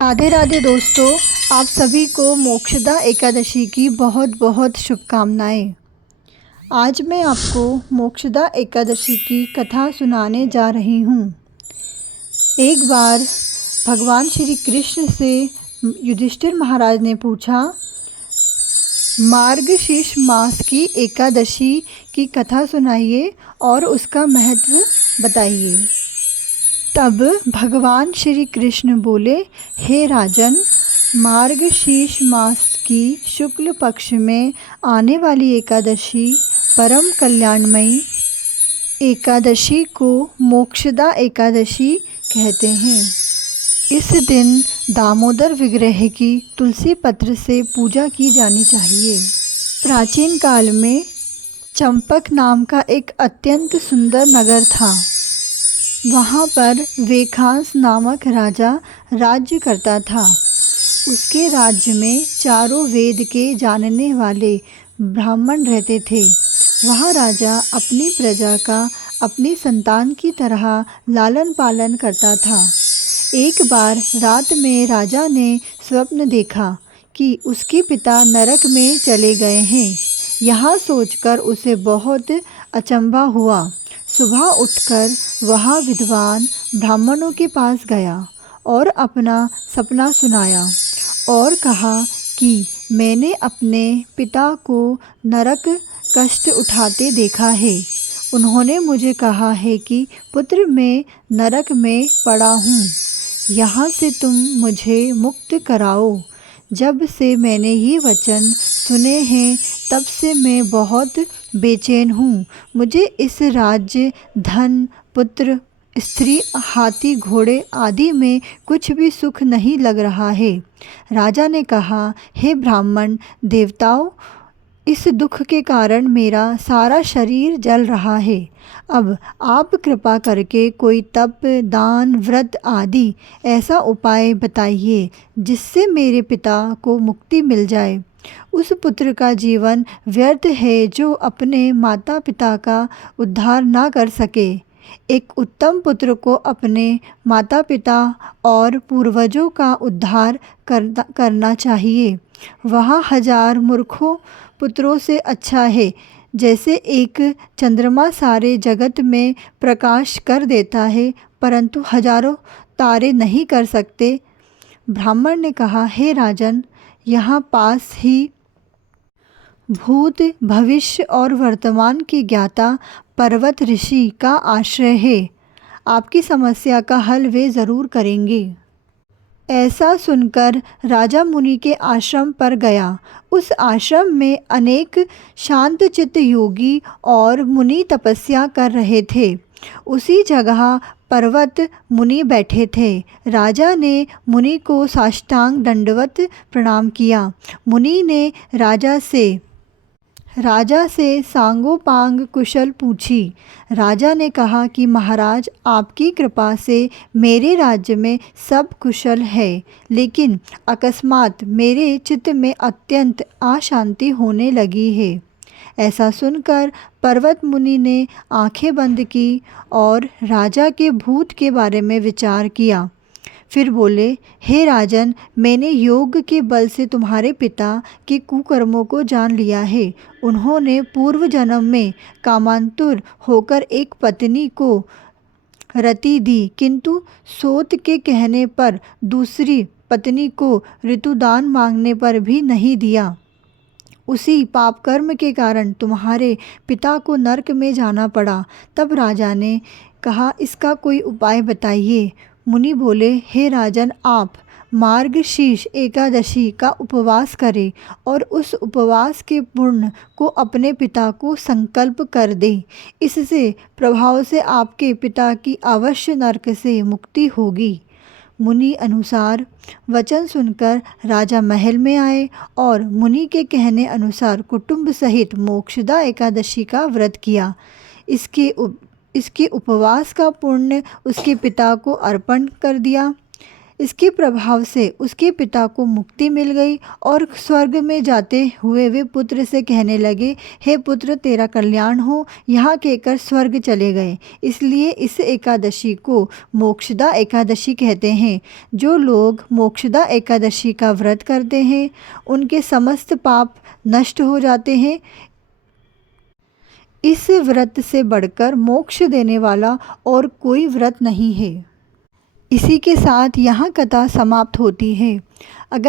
राधे राधे दोस्तों, आप सभी को मोक्षदा एकादशी की बहुत बहुत शुभकामनाएं। आज मैं आपको मोक्षदा एकादशी की कथा सुनाने जा रही हूँ। एक बार भगवान श्री कृष्ण से युधिष्ठिर महाराज ने पूछा, मार्गशीर्ष मास की एकादशी की कथा सुनाइए और उसका महत्व बताइए। तब भगवान श्री कृष्ण बोले, हे राजन, मार्गशीर्ष मास की शुक्ल पक्ष में आने वाली एकादशी परम कल्याणमयी एकादशी को मोक्षदा एकादशी कहते हैं। इस दिन दामोदर विग्रह की तुलसी पत्र से पूजा की जानी चाहिए। प्राचीन काल में चंपक नाम का एक अत्यंत सुंदर नगर था। वहाँ पर वेखांस नामक राजा राज्य करता था। उसके राज्य में चारों वेद के जानने वाले ब्राह्मण रहते थे। वह राजा अपनी प्रजा का अपनी संतान की तरह लालन पालन करता था। एक बार रात में राजा ने स्वप्न देखा कि उसके पिता नरक में चले गए हैं। यह सोचकर उसे बहुत अचंभा हुआ। सुबह उठकर वह विद्वान ब्राह्मणों के पास गया और अपना सपना सुनाया और कहा कि मैंने अपने पिता को नरक कष्ट उठाते देखा है। उन्होंने मुझे कहा है कि पुत्र मैं नरक में पड़ा हूँ, यहाँ से तुम मुझे मुक्त कराओ। जब से मैंने ये वचन सुने हैं तब से मैं बहुत बेचैन हूँ। मुझे इस राज्य, धन, पुत्र, स्त्री, हाथी, घोड़े आदि में कुछ भी सुख नहीं लग रहा है। राजा ने कहा, हे ब्राह्मण देवताओं, इस दुख के कारण मेरा सारा शरीर जल रहा है। अब आप कृपा करके कोई तप, दान, व्रत आदि ऐसा उपाय बताइए जिससे मेरे पिता को मुक्ति मिल जाए। उस पुत्र का जीवन व्यर्थ है जो अपने माता पिता का उद्धार ना कर सके। एक उत्तम पुत्र को अपने माता पिता और पूर्वजों का उद्धार करना चाहिए। वह 1000 मूर्खों पुत्रों से अच्छा है। जैसे एक चंद्रमा सारे जगत में प्रकाश कर देता है परंतु हजारों तारे नहीं कर सकते। ब्राह्मण ने कहा, हे राजन, यहाँ पास ही भूत, भविष्य और वर्तमान की ज्ञाता पर्वत ऋषि का आश्रय है। आपकी समस्या का हल वे ज़रूर करेंगे। ऐसा सुनकर राजा मुनि के आश्रम पर गया। उस आश्रम में अनेक शांतचित्त योगी और मुनि तपस्या कर रहे थे। उसी जगह पर्वत मुनि बैठे थे। राजा ने मुनि को साष्टांग दंडवत प्रणाम किया। मुनि ने राजा से सांगोपांग कुशल पूछी। राजा ने कहा कि महाराज, आपकी कृपा से मेरे राज्य में सब कुशल है, लेकिन अकस्मात मेरे चित्त में अत्यंत अशांति होने लगी है। ऐसा सुनकर पर्वत मुनि ने आंखें बंद की और राजा के भूत के बारे में विचार किया। फिर बोले, हे राजन, मैंने योग के बल से तुम्हारे पिता के कुकर्मों को जान लिया है। उन्होंने पूर्व जन्म में कामांतुर होकर एक पत्नी को रति दी, किंतु सोत के कहने पर दूसरी पत्नी को ऋतुदान मांगने पर भी नहीं दिया। उसी पाप कर्म के कारण तुम्हारे पिता को नरक में जाना पड़ा। तब राजा ने कहा, इसका कोई उपाय बताइए। मुनि बोले, हे राजन, आप मार्गशीर्ष एकादशी का उपवास करें और उस उपवास के पुण्य को अपने पिता को संकल्प कर दें। इससे प्रभाव से आपके पिता की अवश्य नरक से मुक्ति होगी। मुनि अनुसार वचन सुनकर राजा महल में आए और मुनि के कहने अनुसार कुटुंब सहित मोक्षदा एकादशी का व्रत किया। इसके उपवास का पुण्य उसके पिता को अर्पण कर दिया। इसके प्रभाव से उसके पिता को मुक्ति मिल गई और स्वर्ग में जाते हुए वे पुत्र से कहने लगे, हे पुत्र, तेरा कल्याण हो। यहाँ कहकर स्वर्ग चले गए। इसलिए इस एकादशी को मोक्षदा एकादशी कहते हैं। जो लोग मोक्षदा एकादशी का व्रत करते हैं उनके समस्त पाप नष्ट हो जाते हैं। इस व्रत से बढ़कर मोक्ष देने वाला और कोई व्रत नहीं है। इसी के साथ यहाँ कथा समाप्त होती है। अगर